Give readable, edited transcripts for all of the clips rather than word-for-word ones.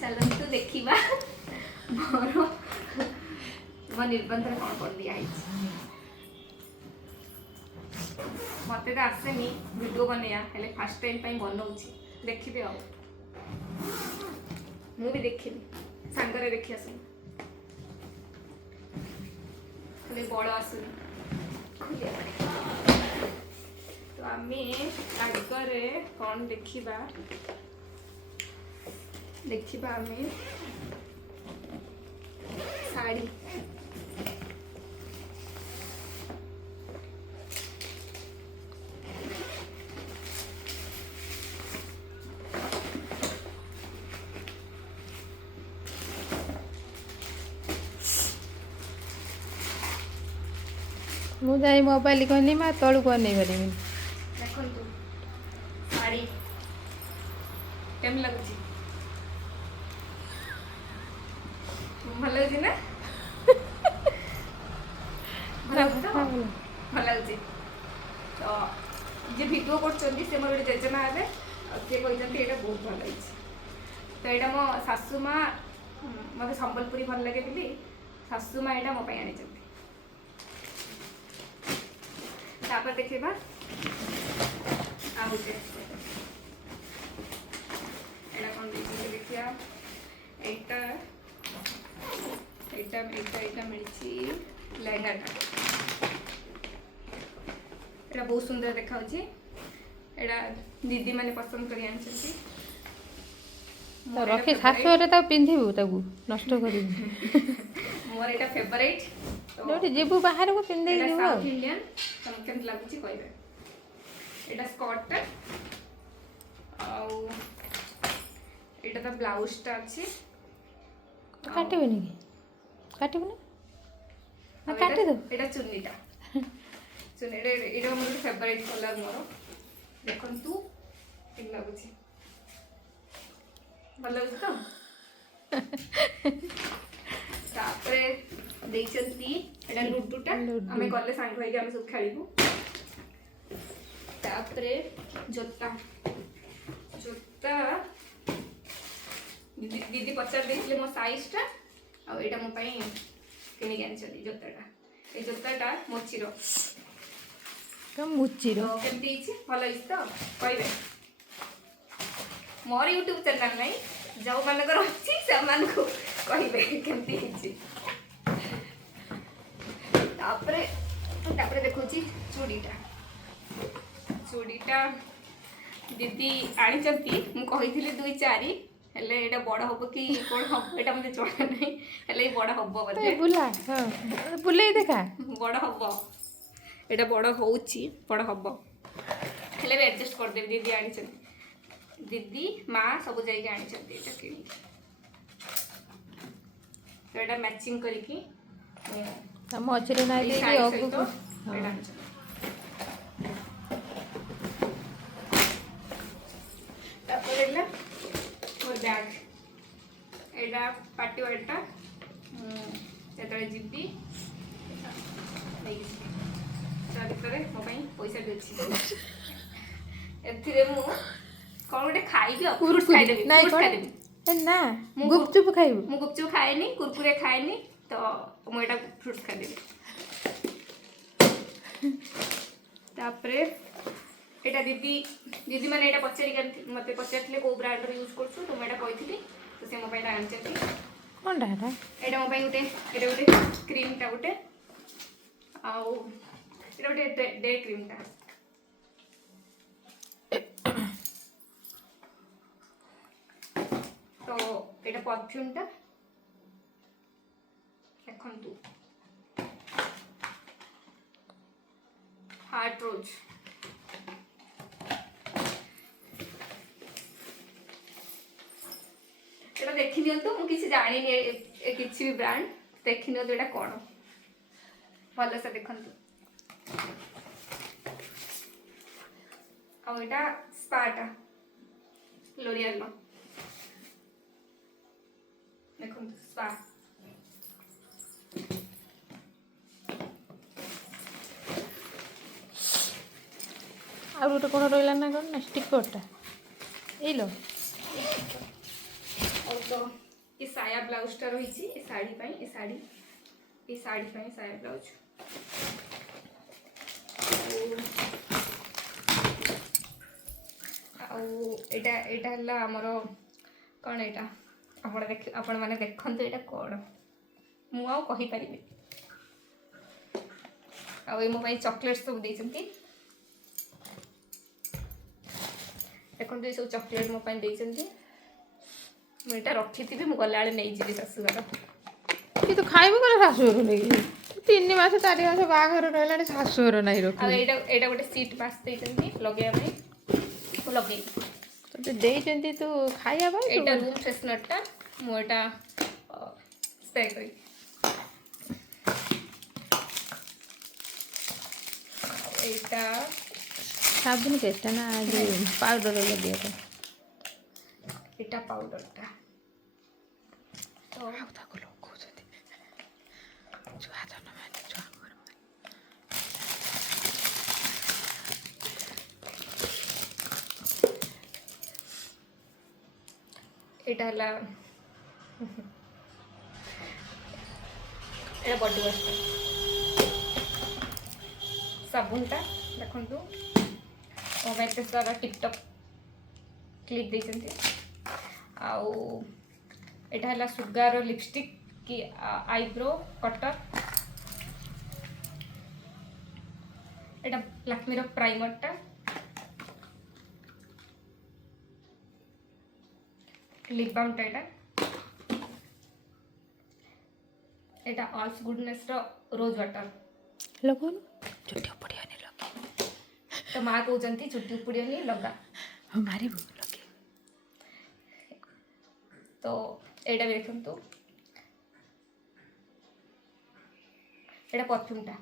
चलतु देखा मोर मो निबंध कौन कर दिया मत तो आसेनी वीडियो बनैया हेले फास्ट टाइम बनाऊँगी देखिए आ मु भी देखिनी सांगरे देखी आस बड़ आसुनी तो आम आगरे कौन देखा आम साड़ी मुझे मोबाइल कहनी मैं तलू को नहीं पारि देखो साड़ी केम लगुच भल लगे ना भल लगे तो जे भिड कर मोर गोटे जेजेमा हे सी कहते ये बहुत भल लगे तो यहाँ मो शाशु माँ मत संबलपुरी भल लगे बोली शाशु माँ यहाँ मोप आनी तापर देखा आउटे एटा कौन देखिया एटा एटा एटा एटा मिली लहंगाटा एटा बहुत सुंदर देखा एटा दीदी माने पसंद करी आनछंती रखे शाशुरे तो पिंधबू ताकू नष्ट कर मोर एटा फेवरेट जोटी जीबू बाहर को पिंधे जीबू साउथ इंडियन तुम केम लागुची कहबे एटा स्कर्ट आउ एटा तो ब्लाउज टा अछि काटबे काटबे ना काटी दो एटा चुन्नीटा चुन्नी एटा मोर फेवरेट कलर मोर देखंतु केम लागुची भल लागुची तो तापरे देइचंती एटा लुडुटा आमे गले सांग होई आमे सब खेलिबु तापरे जोता जोता दीदी पचार देइले मो साइज टा आ एटा मो पई किनि आनछली जोताटा ए जोताटा मोचिरो कम मुचिरो केमती हिची भल हिची तो कहबे मोर यूट्यूब चैनल नहीं जो मानकर अच्छी से मान को कहबे केमती हिची तापरे तापरे देखुची चूड़ीटा दीदी आनी मु कही दुई चारि हेले एटा बड़ हम कि कौन हम एटा मते जणा नहीं हेले बड़ हम बोधे बुला हां बुले देखा बड़ हम एटा बड़ होउची बड़ हम हेले भी एडजस्ट कर दे दीदी आनी दीदी माँ सब जाइए आनी एटा किणी तो एटा मैचिंग करके मझे ना बैग एटा पार्टी वेटा जो जीवी मो पैसा भी अच्छी मु कौन गोटे खाइबी फ्रूट्स खाइदेबी ना गुपचुप खाइबू मु गुपचुप खाएनी कुरकुरे खाएनी तो मुझे फ्रूट्स खाइदेबी तापरे एटा दीदी दीदी मैंने एटा पचारि मत पचारे कौ ब्रांडर यूज करछु तो मैं कही तो से मो आनी कौन डाटा एटा मो गोटे एटा गोटे क्रीम टा गोटे आउ एटा गोटे डे क्रीम टा तो एटा परफ्यूम टा देखंतु हार्ट रोज एटा देखि दियंतु मु किसी जानि नि किसी भी ब्रांड देखि नियंतु एटा कोन भल से देखंतु आ एटा स्पाटा लोरियल नो देखंतु स्पा आ गोटे कौन रहा ना कौन ना स्टिकरटा ये लो और और तो ये साया ब्लाउजटा रही ए शाढ़ी पाई ए शाढ़ी पाई साया ब्लाउज आटा है आमर कौन यहाँ आपण मैंने देखते यहाँ कौन मुझे आउ मो चॉकलेट सब देखते देखो ये सब चॉकलेट मो देते मुझे रखी थी मुझे गला नहीं जी शाशुघर कि तो खाइबू कौन शाशुघर नहीं 3 मास 4 मास बाहर रहा शाशुघर नहीं रख यहाँ गोटे सीट पास देते लगे लगे तो देते तू खाइबा यहाँ रूम फ्रेशनरटा मुझे स्प्रे कर साबुन पेस्ट ना जो पाउडर लगे एटा पाउडरटा तो एटा बॉडी वॉश साबुनटा देखु मोबाइल पे सारा टिकटॉक क्लिप देते आटा है सुगार लिपस्टिक कि आईब्रो कटर एटा लक्ष्मीर प्राइमरटा लिप बामटा एटा ऑल्स गुडनेस रोज वाटर लगन चुट्टी उपड़िया नहीं लगे तो माँ कहते चुट्टी उपड़िया नहीं लगा हाँ मारी लगे तो यहाँ भी देखु यहाँ परफ्यूमटा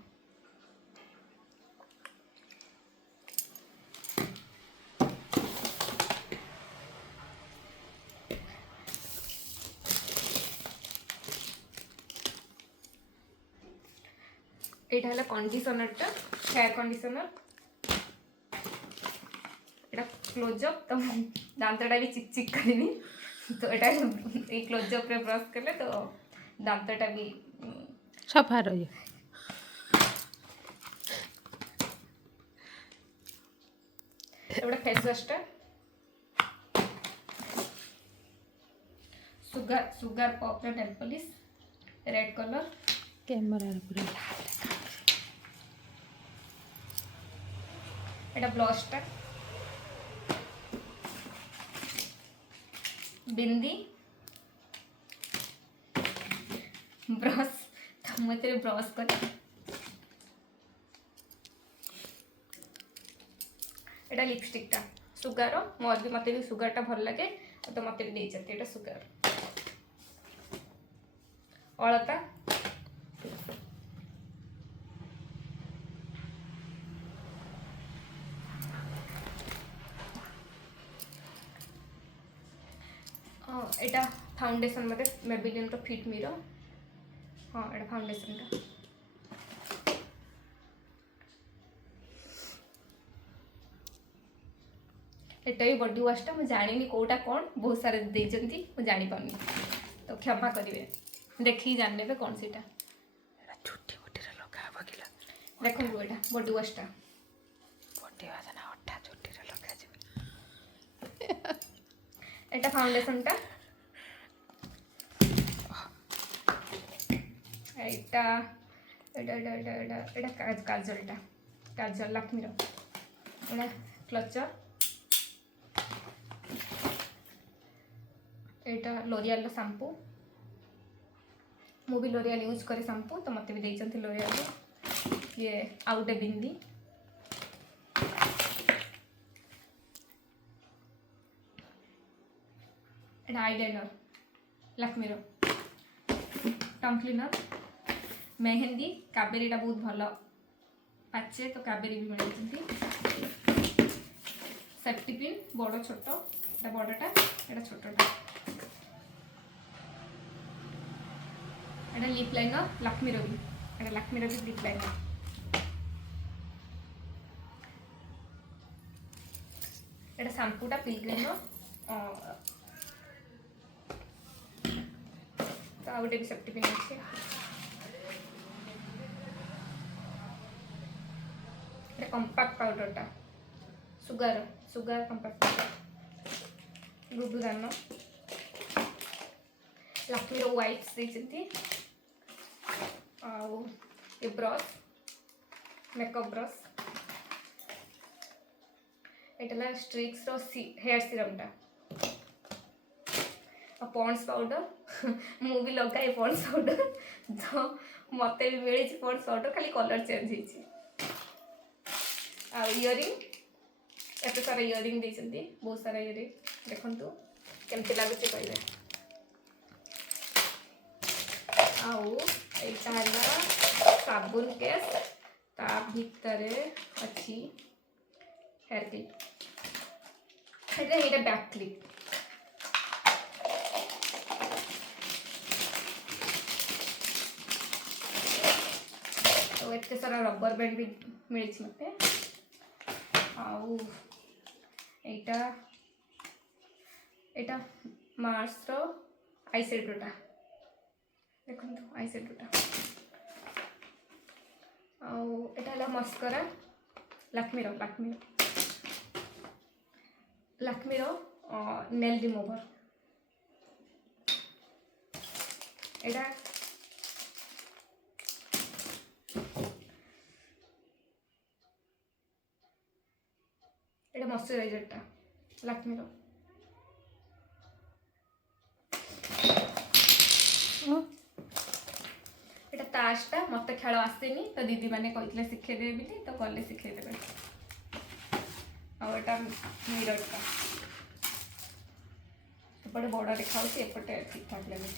यहाँ है कंडीशनरटा हेयर कंडीशनर यहाँ क्लोजअप तो दांतटा भी चिक चिक करनी तो ये क्लोजअप रे ब्रश कले तो दांतटा भी सफा रही एवढा फेस वाशटा sugar pop nail polish red colour camera पूरा एटा ब्लशटा बिंदी ब्रश तो मुझे ब्रश कर एटा लिपस्टिकटा सुगार मोर भी मत भी सुगारटा भल लगे तो मत भी देते सुगार अलता एटा फाउंडेशन मते मेबेलिन रो फिट मिरो हाँ एटा फाउंडेशन का एटा भी बॉडी वॉश टा मुझे जानी कोटा कौन बहुत सारे देजंती मुझे जानी पानी तो क्षमा करिवे देखी जान लेबे कौन सीटा छुट्टी मोटी रे लगा बगिला देखो एटा बॉडी वॉश टा बॉडी वॉश ना अट्ठा छुट्टी रे लगा जे एटा फाउंडेशन टा एटा एटा एटा एटा एटा एटा काजलटा काजल लक्ष्मीर एटा क्लचर एटा लोरियल शैम्पू मु भी लोरियल यूज करे शैम्पू तो मत भी देते लोरियल ये आउटे बिंदी एटा आईलाइनर लक्ष्मीर टंग क्लीनर मेहंदी कावेरीटा बहुत भल पाचे तो कावेरी भी मिलती सेफ्टी पिन बड़ छोट एटा बड़टा एटा छोटटा एटा लिप लाइनर लक्ष्मीर भी एटा लक्ष्मीर भी लिप लाइनर एटा शैम्पूटा पिल्ग्रिमर ଆଉ ଗୋଟେ ବି ସେଫ୍ଟି ପିନ୍ ଅଛି। ଏଇଟା କମ୍ପାକ୍ଟ ପାଉଡ଼ରଟା ସୁଗାର କମ୍ପାକ୍ଟ ପାଉଡ଼ର ମୃଦୁ ଦାନ। ଲାକ୍ମିର ୱାଇପ୍ସ ଦେଇଛନ୍ତି। ଆଉ ଏ ବ୍ରସ୍ मेकअप ब्रश एटा स्ट्रिक्स रो हेयर सीरमटा और पॉन्ड्स पाउडर मु भी लगाए पॉन्ड्स पाउडर तो मत भी मिली पॉन्ड्स पाउडर खाली कलर चेंज होती। इयरिंग एत सारा इयरिंग देती बहुत सारा इयरिंग देखु केमती लगुच कहे। आईटा साबुन केस ता भितर अच्छी हेयर क्लिप बैक क्लिप तो एत सारा रबर बैंड भी मिली मत। आईटा मार्स रो आई शेडोटा देखो आई शेडोटा आटा मस्करा लाक्मीर नेल रिमूवर एटा मॉइस्चराइजरटा लाक्मीर एटा ताशटा मत खेल आसेनी तो दीदी मैंने कहते शिखेदे बोली तो कले शिखेदे। आटा मिररटा एपटे बड़ देखा एपटे ठीक ठाक लगे।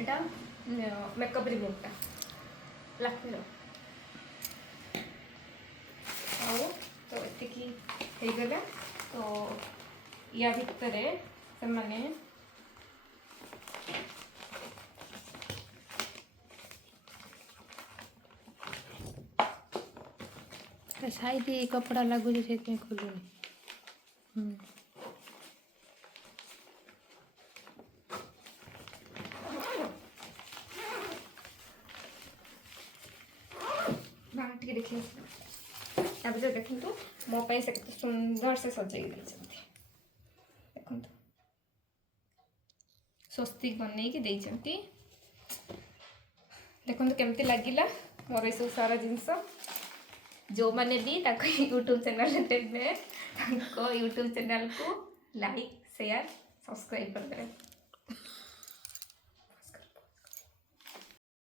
एटा मेकअप रिमूवटा लाक्मीर तो ये गला तो या भितर से माने साइड ये कपड़ा लगुच से खोलुनी बाहर देखिए देखो मो से सुंदर से सजाई देखो स्वस्तिक बनई कि देखो केमती लगिला मोर ये सब सारा जिनस जो मैंने भी यूट्यूब चैनल देवे यूट्यूब चैनल को लाइक शेयर सब्सक्राइब कर दे।